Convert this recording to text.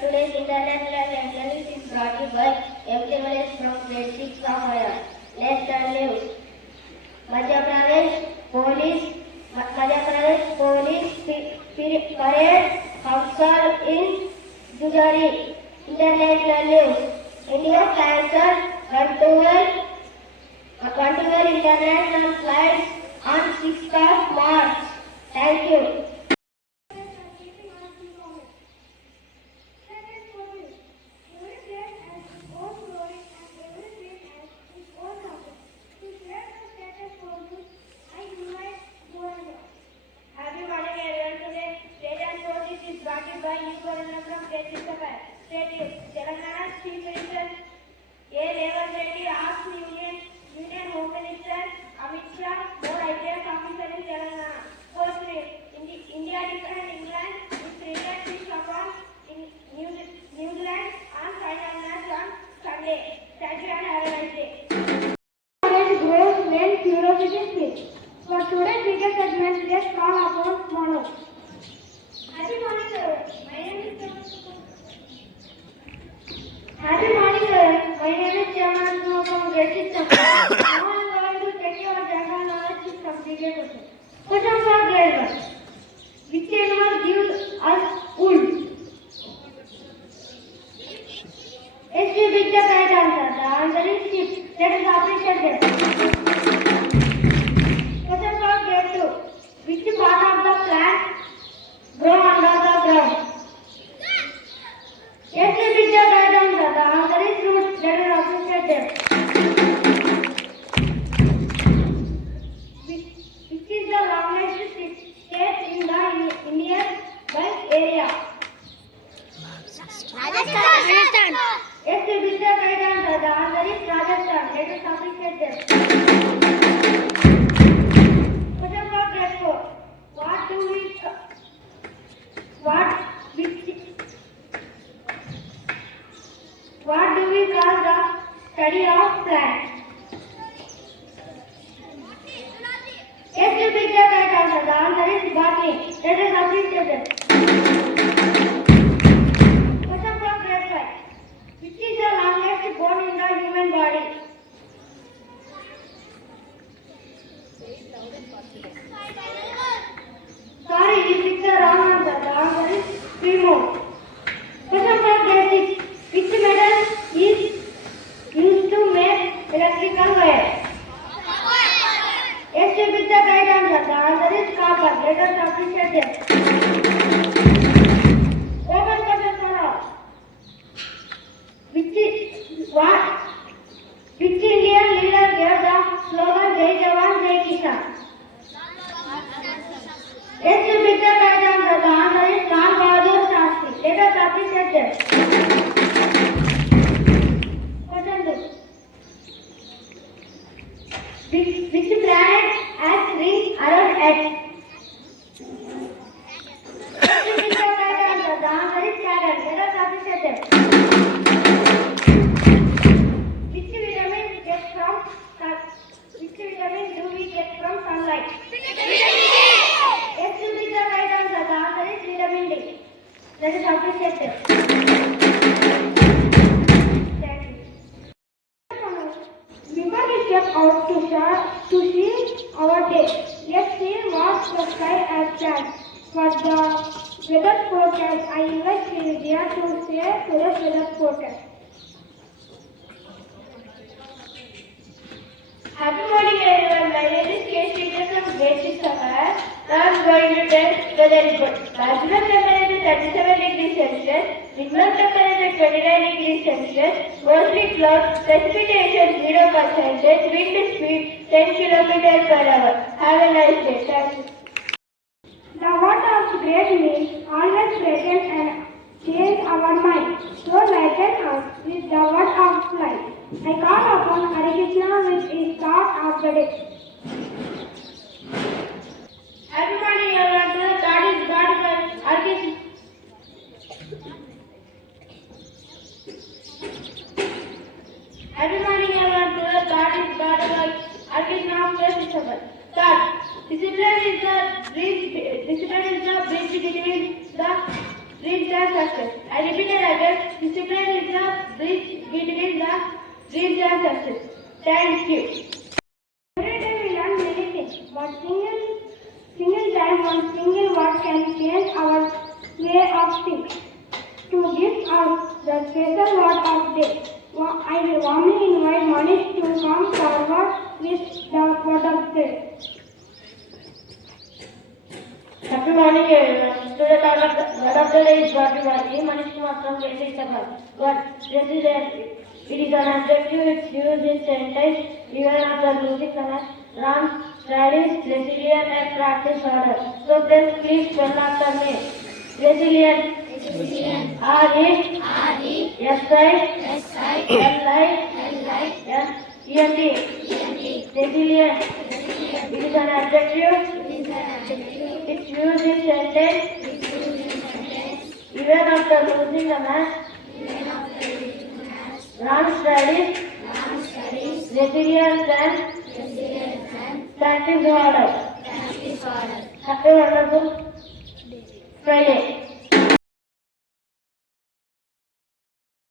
Today's international athletics is brought to you by everyone from Grade VI Sapphire. Let's turn news. Madhya Pradesh Police parade council in Jujari. International news. India cancelled 112 international flights on 6th of March. Thank you. Telangana Chief Minister A. Revan Reddy asked Union Home Minister Amit Shah more IPS officer in Telangana. Firstly, India defeated England with 3-6 upon New Zealand on final match on Sunday. Thank you and have a nice day. Grade VI Curiosity speech. For today's biggest segment, let's call upon Mono. Happy morning, sir. My name is Happy morning, sir. My name is Chairman from Grade VI Sapphire. Now I am going to take your general knowledge with completed question. Question for Grade I. Which animal gives us wool? Yes, we pick the right answer. The answer is sheep. Let us appreciate them. Question for Grade II. Which part of the plant grow under the ground? Yes, we pick the right answer. The answer is roots. Let us appreciate them. Which is the longest state in the Indian by area? Rajasthan. Yes, we pick the right answer. The answer is Rajasthan. Let us appreciate them. Question for Grade IV. What do we call the study of plants? Yes, you picked the right answer. The answer is botany. Let us appreciate it. Question from Grade V. Which is the longest bone in the human body? Sorry, you picked the wrong answer. The answer is femur. Question from Grade VI. Which metal is used to make electrical wire? Yes, you picked the right answer. The answer is copper. Let us appreciate it. Open question for all. Which Indian leader gave the slogan Jai Jawan Jai Kisan? Yes, you picked the right answer. The answer is Lal Bahadur Shastri. Let us appreciate it. Which planet has rings around Earth? Yes, you picked the right answer. The answer is Saturn. Let us appreciate it. Which vitamin do we get from sunlight? Yes, you picked the right answer. The answer is vitamin D. Let us appreciate it. Thank you. Before we step out to see our day, let's see what the sky has done. For the weather forecast, I invite Lydia to say today's weather forecast. Happy morning, everyone. My name is K. from Grade VI Sapphire. Now I am going to tell weather report. Maximum temperature 37 degrees Celsius, minimum temperature 29 degrees Celsius, mostly clouds, precipitation 0%, wind speed 10 km per hour. Have a nice day. Thank you. The word of great means always present and change our mind. So lighten us with the word of life. I call upon Hare Krishna with his thought of the day. Everybody, God is Hare Krishna. Discipline is the bridge between the dreams and success. I repeat it again. Discipline is the bridge between the dreams and success. Thank you. Every day we learn many things, but single time one single word can change our way of thinking. To give us the special word of day, I will warmly invite Manish to come forward with the word of day. Happy morning, everyone. Today, the word of the day is brought to you by Manish Kumar from Grade VI Sapphire. Word resilience. It is an adjective. It's used in sentence even after losing connect. Run, studies, resilient, and practice harder. So, friends, please spell after me. Resilient. R-E-S-I-L-I-N-E-N-T. Resilient. It is an adjective. It's used in sentence even after losing a match. Run, studies, resilience, and practice harder. Happy wonderful Friday.